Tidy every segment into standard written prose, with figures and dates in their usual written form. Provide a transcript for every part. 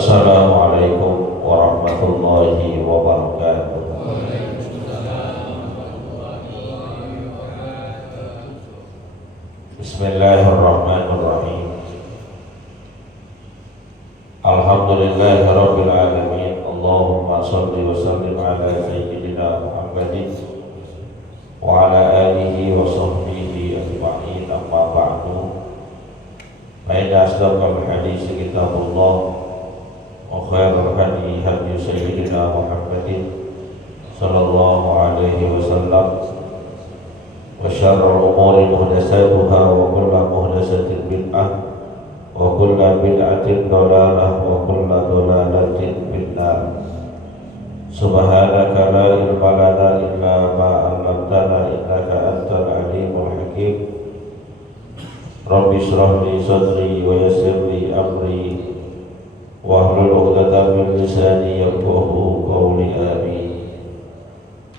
Assalamualaikum warahmatullahi wabarakatuh. Bismillahirrahmanirrahim. Alhamdulillahirabbil alamin. Allahumma shalli wa sallim ala sayyidina Muhammadin wa ala alihi wa sahbihi ajma'in. Amma ba'du. Fa inna asdaqal hadits kitabullah wa khairul hadi hadi sayyidina Muhammadin sallallahu alaihi wasallam wa syarrul umuri muhdatsatuha wa kullu muhdatsatin bid'ah wa kullu bid'atin dhalalah wa kullu dhalalatin finnar. Subhanaka la ilma lana illa ma 'allamtana innaka antal alimul hakim. Rabbi shrah li sadri wa yassir li amri wahlul 'uqdatam min lisani yafqahu qawli. Amin.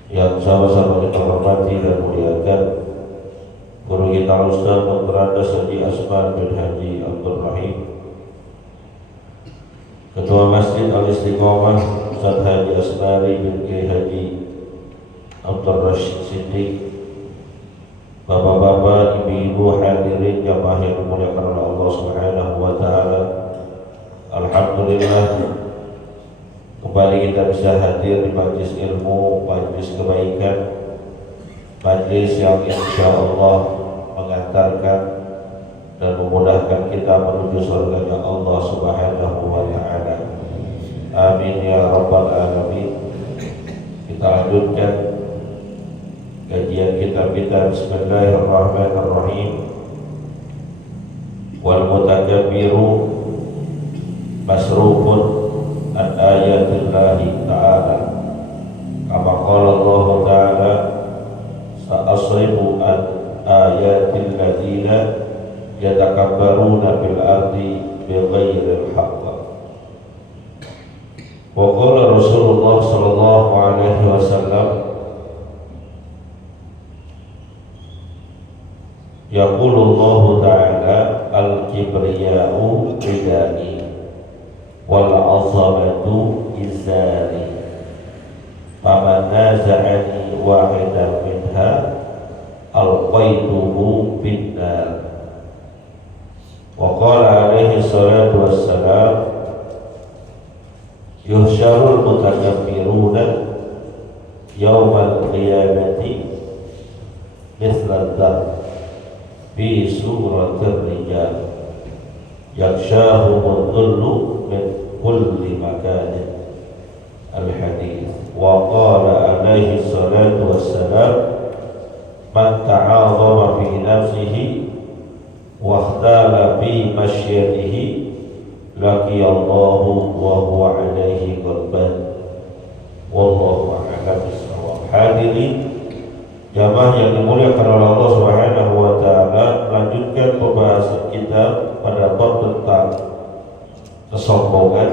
Yang sama-sama kita hormati dan muliakan guru kita Ustaz Dr. Andes Haji Asman bin Haji Abdul Rahim, Ketua Masjid Al-Istiqomah Ustaz Haji Asmari bin Kiai Haji Abdul Rashid Siddiq, bapak-bapak, ibu-ibu hadirin jamaah yang dimuliakan oleh Allah Subhanahu wa taala. Alhamdulillah, kembali kita bisa hadir di majlis ilmu, majlis kebaikan, majlis yang insya Allah mengantarkan dan memudahkan kita menuju surganya Allah Subhanahu wa ta'ala. Amin ya rabbal alamin. Kita lanjutkan kajian kitab kita. Bismillahirrahmanirrahim. Wal mutakabbiru masrufun an ayatillahi ta'ala, kama qala Allah ta'ala sa'asrifu an ayatil ladina yatakabbaruna bil ardi bighairil haqq. Wa qala Rasulullah sallallahu alaihi wasallam yaqulu Allah ta'ala al-kibriya'u ridai wal 'azamatu izari faman naza'ani wahidan minha alqaituhu binnar. Wa qala alaihi salatu wassalam yuhsyarul mutakabbiruna yawmal qiyamati mithla dzar fi suratir rijal yakshahumul dhullu min kulli makanin. Al-hadits. Wa qala alaihi salatu wassalam man ta'azama fi nafsihi wa ikhtala fi masyiatihi laqiyallahu wa huwa alaihi ghadban. Wallahu a'lam bissawab. Hadirin jamaah yang dimuliakan oleh Allah Subhanahu wa taala, lanjutkan pembahasan kita pada bab tentang kesombongan.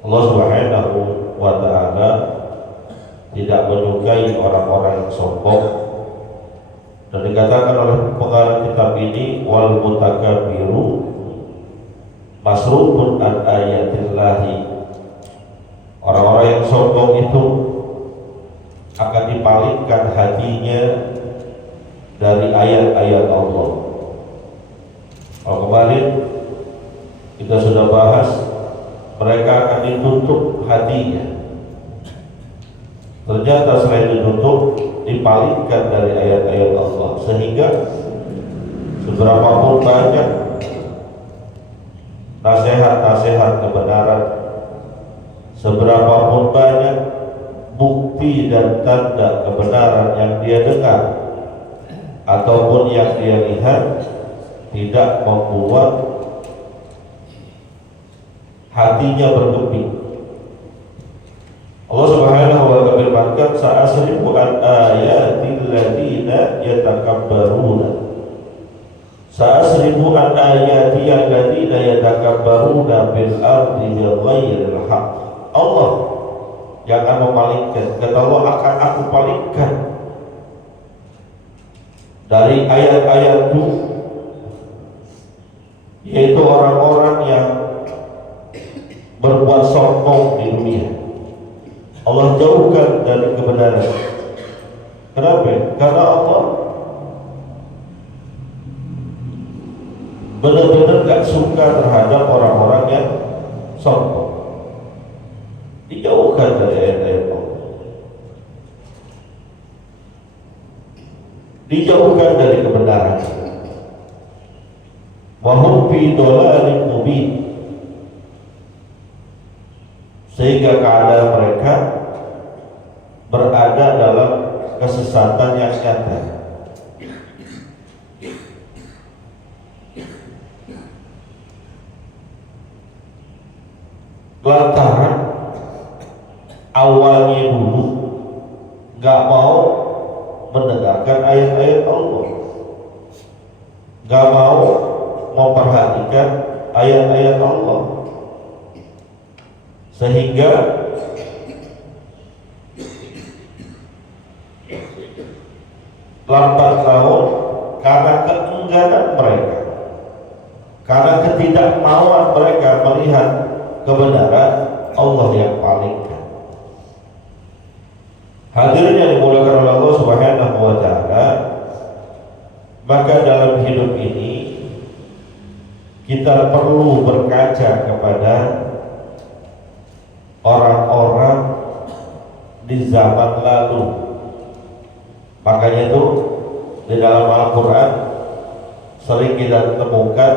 Allah Subhanahu wa ta'ala tidak menyukai orang-orang yang sombong, dan dikatakan oleh pengarang kitab ini wal mutakabbiru masrufun an ayatillahi, orang-orang yang sombong itu akan dipalingkan hatinya dari ayat-ayat Allah. Kalau kemarin kita sudah bahas, mereka akan ditutup hatinya. Ternyata selain ditutup, dipalingkan dari ayat-ayat Allah, sehingga seberapapun banyak nasihat-nasihat kebenaran, seberapapun banyak bukti dan tanda kebenaran yang dia dengar ataupun yang dia lihat, tidak membuat hatinya bergeming. Allah Subhanahu wa ta'ala berfirman, sa'asrifu an ayatil ladina yatakabbaruna. Sa'asrifu an ayatil ladina yatakabbaruna bil ardi bighairil haqq. Allah yang akan memalingkan, kata Allah, akan aku palingkan dari ayat-ayatku, yaitu orang-orang yang berbuat sombong di dunia. Allah jauhkan dari kebenaran. Kenapa? Karena Allah benar-benar gak suka terhadap orang-orang yang sombong. Dijauhkan dari ayat-ayat Allah, dijauhkan dari kebenaran. Wa hum fi dhalalin mubin, sehingga keadaan mereka berada dalam kesesatan yang nyata. Lantaran awalnya dulu gak mau mendengarkan ayat-ayat Allah, gak mau memperhatikan ayat-ayat Allah, sehingga lambat laun karena keengganan mereka, karena ketidakmauan mereka melihat kebenaran, Allah yang palingkan. Hadirin yang dimuliakan oleh Allah Subhanahu wa taala, maka dalam hidup ini kita perlu berkaca kepada orang-orang di zaman lalu. Makanya itu di dalam Al-Quran sering kita temukan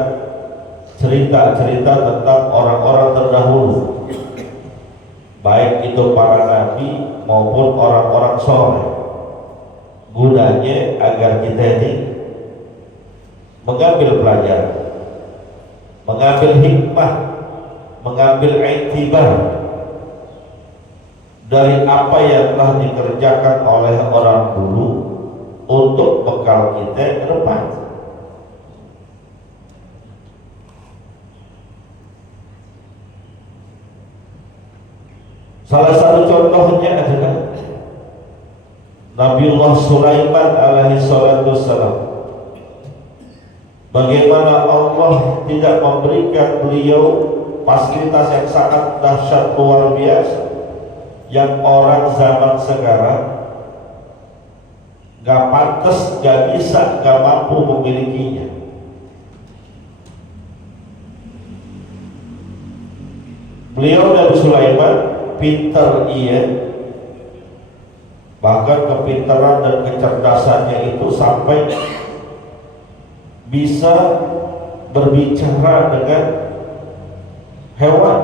cerita-cerita tentang orang-orang terdahulu, baik itu para nabi maupun orang-orang soleh. Gunanya agar kita ini mengambil pelajaran, mengambil hikmah, mengambil iktibar dari apa yang telah dikerjakan oleh orang dulu untuk bekal kita ke depan. Salah satu contohnya adalah Nabiullah Sulaiman alaihi salatu wassalam. Bagaimana Allah tidak memberikan beliau fasilitas yang sangat dahsyat luar biasa, yang orang zaman sekarang gak pantas, gak bisa, gak mampu memilikinya. Beliau Nabi Sulaiman pintar, iya, bahkan kepintaran dan kecerdasannya itu sampai bisa berbicara dengan hewan,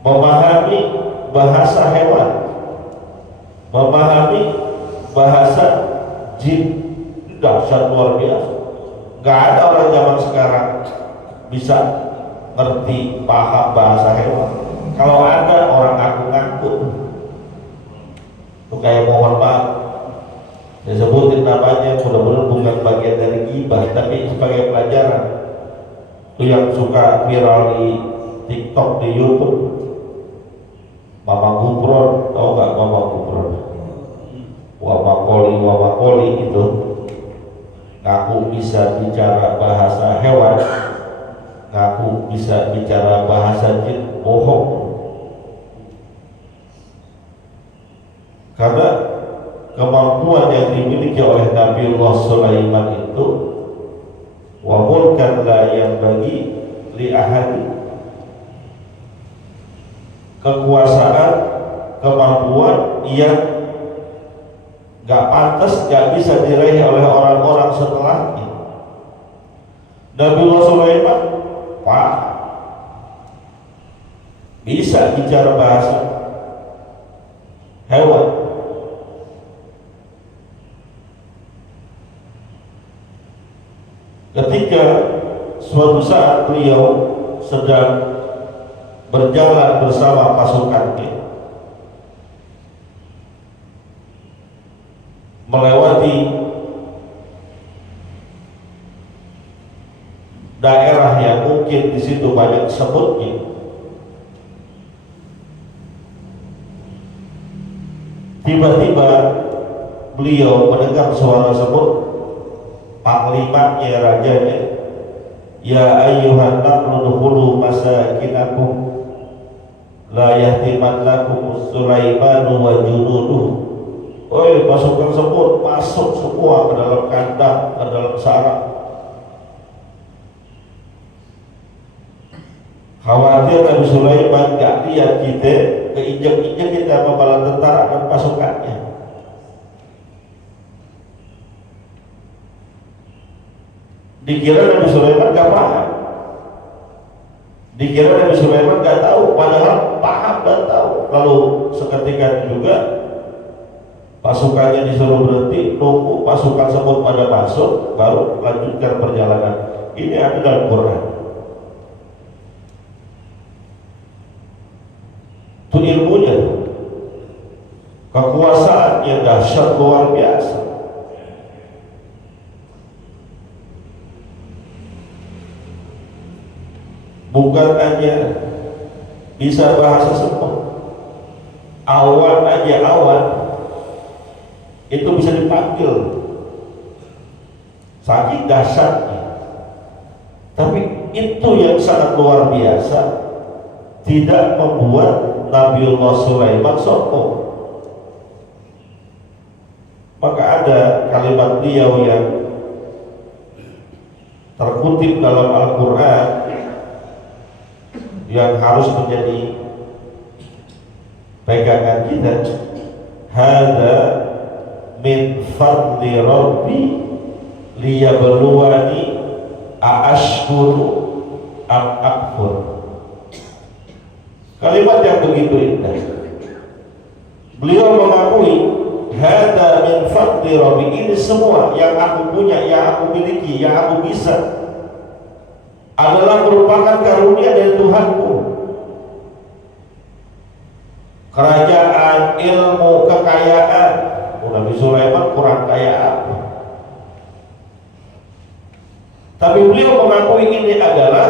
memahami bahasa hewan, memahami bahasa jin. Dahsyat luar biasa. Gak ada orang zaman sekarang bisa ngerti paham bahasa hewan. Kalau ada, orang ngaku-ngaku. Itu kayak, mohon maaf, saya sebutin namanya, mudah-mudahan bukan bagian dari gibah, tapi sebagai pelajaran. Itu yang suka viral di TikTok, di YouTube, Mama Gufron. Tahu nggak Mama Gufron? Wamakoli itu ngaku bisa bicara bahasa hewan, ngaku bisa bicara bahasa jin, bohong. Karena kemampuan yang dimiliki oleh Nabiullah Sulaiman itu wa mulkan la yang bagi li ahadi, kekuasaan, kemampuan yang gak pantas, gak bisa diraih oleh orang-orang setelahnya. Nabiullah Sulaiman Pak bisa bicara bahasa hewan. Ketika suatu saat beliau sedang berjalan bersama pasukannya melewati daerah yang mungkin di situ banyak semutnya, tiba-tiba beliau mendengar suara semut. Panglimanya, rajanya Ya ayyuhan naqlu dukhulu masakinakum la yahtimannakum Sulaimanu wa junuduh. Oi, pasukan tersebut masuk semua ke dalam kandang, ke dalam sarang. Khawatir Nabi Sulaiman gak lihat kita, keinjak-injak kita sama bala tentara dan pasukannya. Dikira Nabi Sulaiman gak paham, dikira Nabi Sulaiman gak tahu, padahal paham dan tahu. Lalu seketika juga pasukannya disuruh berhenti, nunggu pasukan tersebut pada masuk, baru lanjutkan perjalanan. Ini ada dalam Quran. Itu ilmunya, kekuasaannya dahsyat luar biasa. Bukan hanya bisa bahasa semua, awan aja awan itu bisa dipanggil, saking dahsyatnya. Tapi itu yang sangat luar biasa, tidak membuat Nabiullah Sulaiman sombong. Maka ada kalimat beliau yang terkutip dalam Al-Quran yang harus menjadi pegangan kita. Hada min fadli rabbi liyabluwani a'ashkuru am akfur. Kalimat yang begitu indah. Beliau mengakui hada min fadli rabbi, ini semua yang aku punya, yang aku miliki, yang aku bisa adalah merupakan karunia dari Tuhanku. Kerajaan, ilmu, kekayaan. Nabi Sulaiman kurang kaya apa? Tapi beliau mengakui ini adalah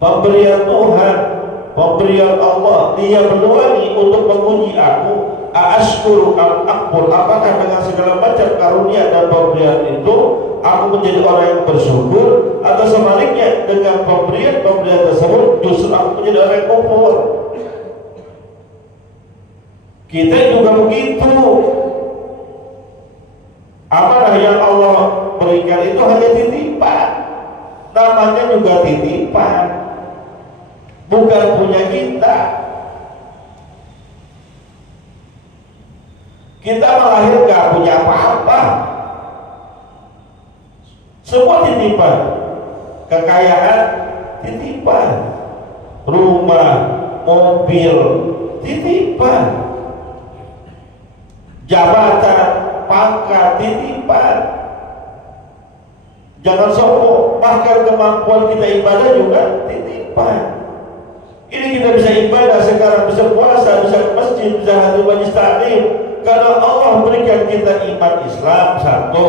pemberian Tuhan, pemberian Allah. Dia berdoa untuk menguji aku, aashkuru am akfur, apakah dengan segala macam karunia dan pemberian itu aku menjadi orang yang bersyukur, atau sebaliknya dengan pemberian tersebut justru aku menjadi orang yang kufur. Kita juga begitu. Amanah yang Allah berikan itu hanya titipan, namanya juga titipan, bukan punya kita. Kita melahir gak punya apa-apa, semua titipan. Kekayaan titipan, rumah, mobil titipan, jabatan, pangkat titipan. Jangan sombong, bahkan kemampuan kita ibadah juga titipan. Ini kita bisa ibadah sekarang, bisa puasa, bisa ke masjid, bisa hadir majelis taklim, karena Allah berikan kita iman Islam satu.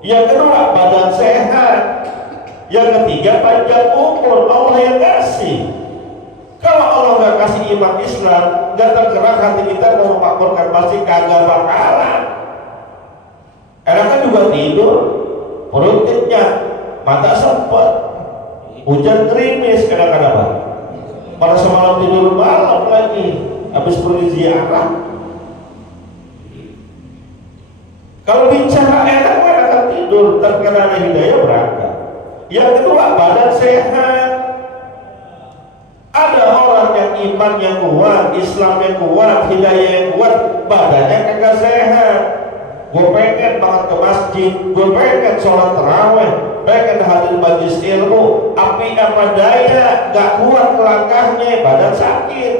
Yang kedua, badan sehat. Yang ketiga, panjang umur. Allah yang kasih. Kalau Allah nggak kasih iman Islam, nggak tergerak hati kita mau memakmurkan masjid, kagak bakalan. Enakan juga tidur, perut kenyang, mata sempet, hujan gerimis, kadang-kadang apa? Pada semalam tidur malam lagi, habis pergi ziarah. Kalau bicara enak, akan tidur, terkena hidayah berangkat. Yang kedua, badan sehat. Ada orang yang imannya kuat, Islamnya kuat, hidayah yang kuat, badannya kagak sehat. Gue pengen banget ke masjid, gue pengen sholat tarawih, pengen hadir majelis ilmu, api apa daya, gak kuat langkahnya, badan sakit.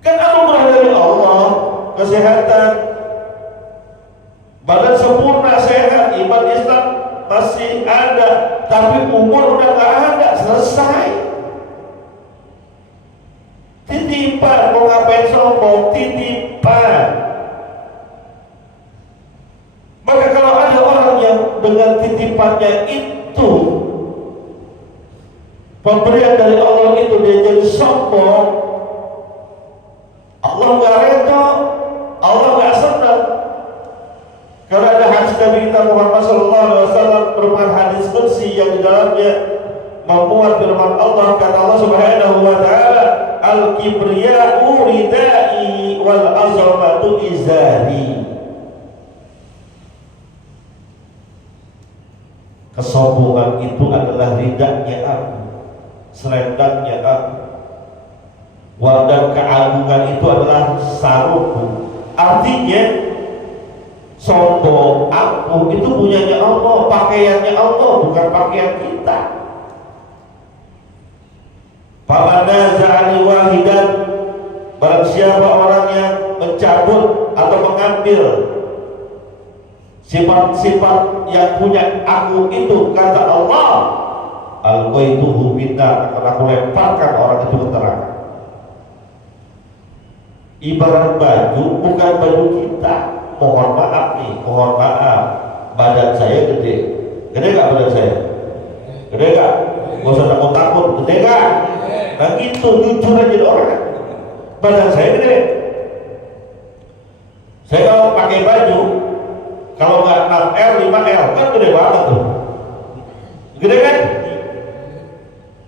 Kan anugerah dari Allah, kesehatan, badan sempurna sehat, iman Islam masih ada, tapi umur udah gak ada, selesai. Titipan, mau ngapain sombong, titipan. Maka kalau ada orang yang dengan titipannya itu, pemberian dari Allah itu, dia jadi sombong, Allah gak reda, Allah gak senang. Karena ada hadis Nabi kita Muhammad sallallahu alaihi wasallam merupakan hadis qudsi yang di dalamnya memuat firman Allah, kata Allah Subhanahu wa taala, al-kibriya'u ridai wal azamatu izari. Kesombongan itu adalah ridaknya aku, selendangnya aku. Dan keagungan itu adalah sarungku. Artinya sombong aku itu punyanya Allah, pakaiannya Allah, bukan pakaian kita. Famana za'ali wahidan, barang siapa orang yang mencabut atau mengambil sifat-sifat yang punya aku itu, kata Allah, alqaituhu finnar, akan aku lemparkan orang itu ke neraka. Ibarat baju, bukan baju kita. Mohon maaf nih, mohon maaf, badan saya gede. Gede gak badan saya? Gede gak? Gak usah takut-takut, gede gak? Nah gitu, jujur aja jadi orang. Badan saya gede. Saya kalau pakai baju, kalau nggak 6L, 5L, kan gede banget tuh. Gede kan?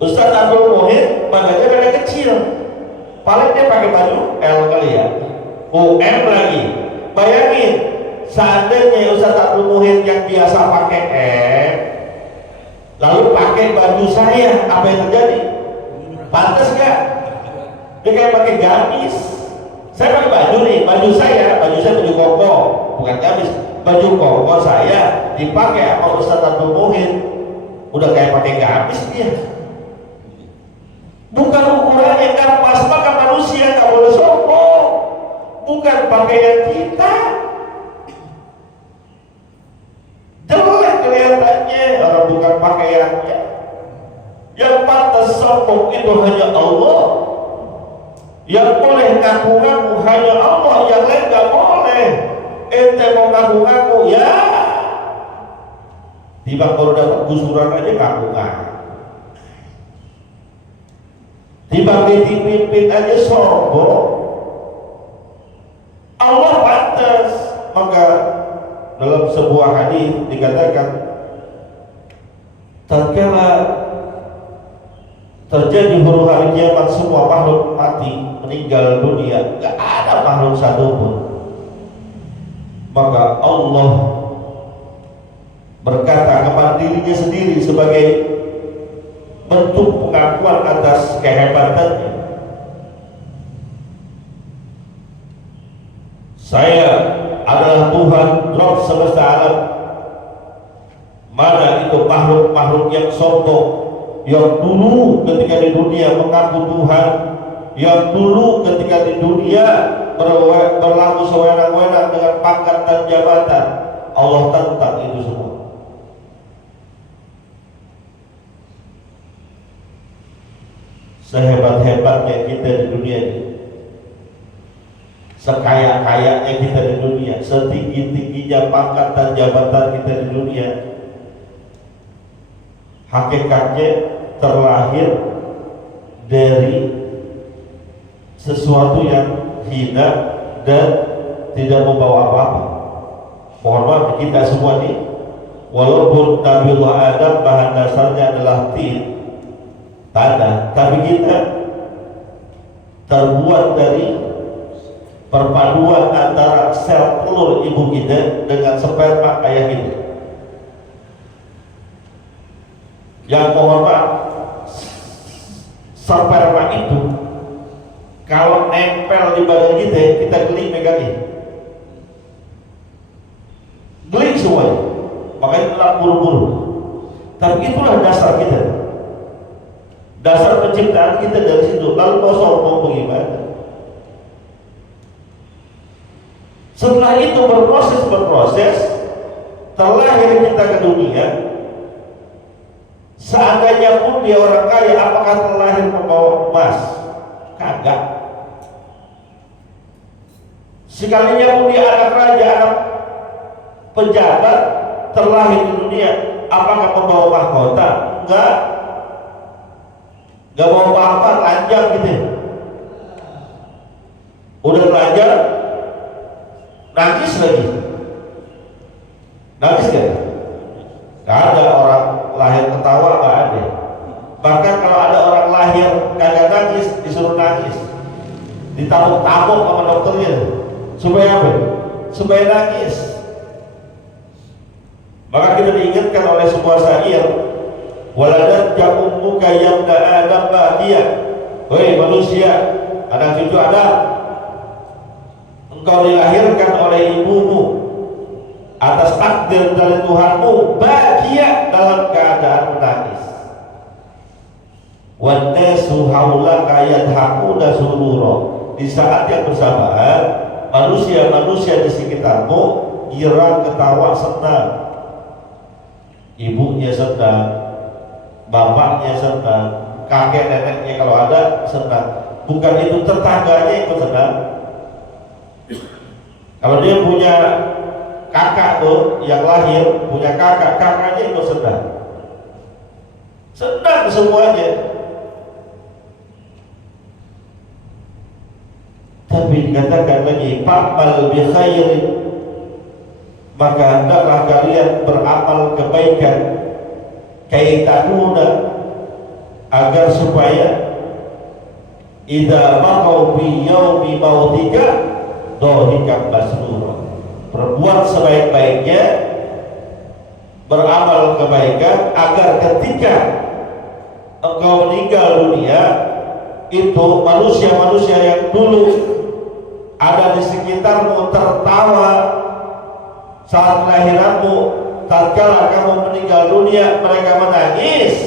Ustaz Abdul Muhid badannya rada kecil, paling dia pakai baju L kali ya, UM lagi. Bayangin, seandainya Ustaz Abdul Muhid yang biasa pakai M, lalu pakai baju saya, apa yang terjadi? Pantas gak? Dia kayak pakai gamis. Saya pakai baju nih, baju saya baju koko, bukan gamis. Baju koko saya dipakai sama Ustaz Abdul Muhid, udah kayak pakai gamis dia. Bukan ukurannya nggak pas, maka manusia nggak boleh sombong. Bukan pakaian kita, jelek kelihatannya, orang bukan pakaiannya. Yang pantas sombong itu hanya Allah. Yang boleh ngaku-ngaku hanya Allah, yang lain nggak boleh. Ente mau ngaku-ngaku ya, tiba baru dapat gusuran aja ngaku-ngaku. Tiba dipimpin aja sombong. Allah pantas. Maka dalam sebuah hadis dikatakan, tatkala terjadi huru hari kiamat, semua makhluk mati, meninggal dunia, gak ada makhluk satupun. Maka Allah berkata kepada dirinya sendiri sebagai bentuk pengakuan atas kehebatannya, saya adalah Tuhan Rabb semesta alam. Mana itu makhluk-makhluk yang sombong, yang dulu ketika di dunia mengaku Tuhan, yang dulu ketika di dunia berlaku sewenang-wenang dengan pangkat dan jabatan. Allah tentang itu semua. Sehebat-hebatnya kita di dunia ini, sekaya-kayanya kita di dunia, setinggi-tingginya pangkat dan jabatan kita di dunia, hakikatnya terlahir dari sesuatu yang hina dan tidak membawa apa-apa. Mohon maaf, kita semua ini, walaupun Nabiullah Adam bahan dasarnya adalah tin, tanah, tapi kita terbuat dari perpaduan antara sel telur ibu kita dengan sperma ayah kita. Yang mohon maaf, sperma itu kalau nempel di badan kita, kita geli megangnya, geli semuanya, makanya telah buru-buru. Tapi itulah dasar kita, dasar penciptaan kita dari situ. Lalu mau sombong bagaimana? Setelah itu berproses, terlahir kita ke dunia. Seandainya pun dia orang kaya, apakah terlahir membawa emas? Kagak. Sekalinya pun dia anak raja, anak pejabat, terlahir di dunia, apakah membawa mahkota? Enggak. Enggak bawa apa-apa, telanjang gitu. Udah telanjang, nangis lagi. Nabi nangis, ditabuk-tabuk sama dokternya supaya apa? Supaya nangis. Maka kita diingatkan oleh sebuah syair, waladatka ummuka yabna adam baqiya. Hei manusia, anak cucu Adam, engkau dilahirkan oleh ibumu atas takdir dari Tuhanmu, bahagia dalam keadaan menangis. Wan nasu haulaka yadhakuna surura. Di saat yang bersamaan, manusia-manusia di sekitarmu girang, ketawa, senang. Ibunya senang, bapaknya senang, kakek neneknya kalau ada senang. Bukan itu, tetangganya ikut senang. Kalau dia punya kakak tuh yang lahir, punya kakak, kakaknya ikut senang. Senang semuanya. Tapi dikatakan lagi, fa'mal bi khairin, maka hendaklah kalian beramal kebaikan, kaitanuna, agar supaya idza maqau bi yaumi mautika dhahikan masrura. Berbuat sebaik-baiknya, beramal kebaikan, agar ketika engkau meninggal dunia itu manusia-manusia yang dulu ada di sekitarmu tertawa saat kelahiranmu. Tatkala kamu meninggal dunia, mereka menangis,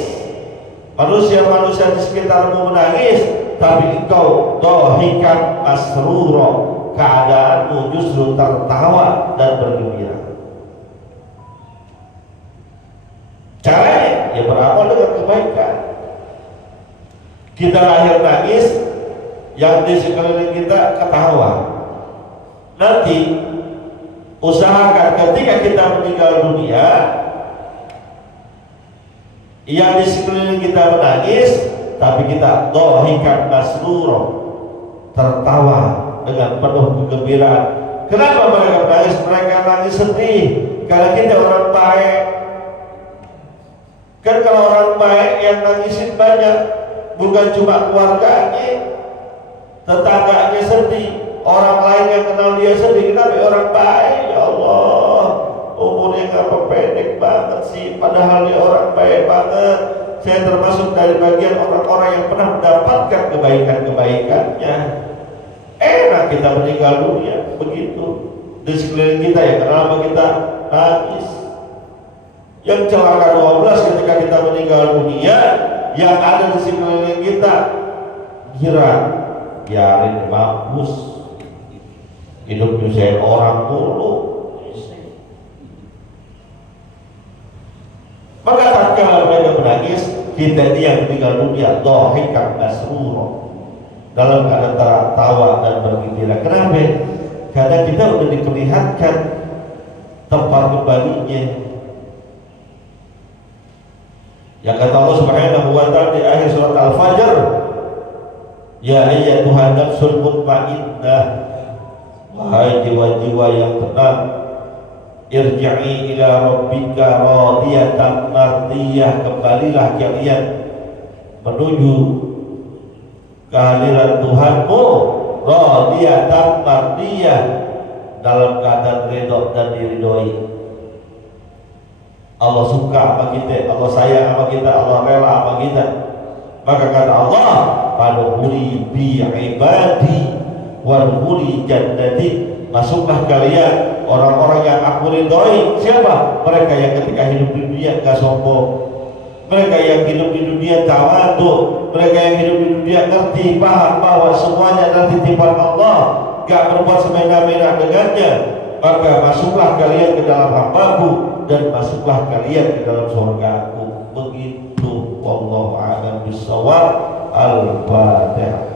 manusia-manusia di sekitarmu menangis, tapi engkau dhahikan masrura, keadaanmu justru tertawa dan bergembira. Caranya ya beramal dengan kebaikan. Kita lahir nangis, yang di sekeliling kita ketawa. Nanti usahakan ketika kita meninggal dunia, yang di sekeliling kita menangis, tapi kita dhahikan masrura, tertawa dengan penuh kegembiraan. Kenapa mereka menangis? Mereka nangis sedih karena kita orang baik. Kan kalau orang baik yang nangisin banyak, bukan cuma keluarganya, tetangganya sedih, orang lain yang kenal dia sedih. Kenapa? Orang baik. Ya Allah, umurnya ngapa pendek banget sih, padahal dia orang baik banget. Saya termasuk dari bagian orang-orang yang pernah mendapatkan kebaikan-kebaikannya. Enak kita meninggal dunia begitu. Di sekeliling kita ya kenapa kita nangis. Yang celaka 12 ketika kita meninggal dunia, yang ada di sekeliling kita girang, biarin mampus, hidup nyusahin orang dulu. Maka tatkala mereka menangis, kita ini yang meninggal dunia dhahikan masrura, dalam keadaan tertawa dan bergembira. Kenapa? Karena kita sudah diperlihatkan tempat kembalinya. Yang kata Allah Subhanahu wa ta'ala di akhir surat Al-Fajr, ya ayyatuhan nafsul mutmainnah, wahai jiwa-jiwa yang tenang, irji'i ila rabbika radiyatan mardiyah, kembalilah kalian menuju kehadiran Tuhanmu, radiyatan mardiyah, dalam keadaan redha dan diridhoi. Allah suka sama kita, Allah sayang sama kita, Allah rela sama kita. Maka kata Allah, fadkhuli bi ibadi wadkhuli jannati, masuklah kalian orang-orang yang aku ridhoi. Siapa? Mereka yang ketika hidup di dunia gak sombong, mereka yang hidup di dunia tawadhu, mereka yang hidup di dunia ngerti, paham bahwa semuanya adalah titipan Allah, gak berbuat semena-mena dengannya. Maka masuklah kalian ke dalam hambaku dan masuklah kalian ke dalam surgaku. Begitu. Wallahu a'lam bishawab. Al-Fatihah.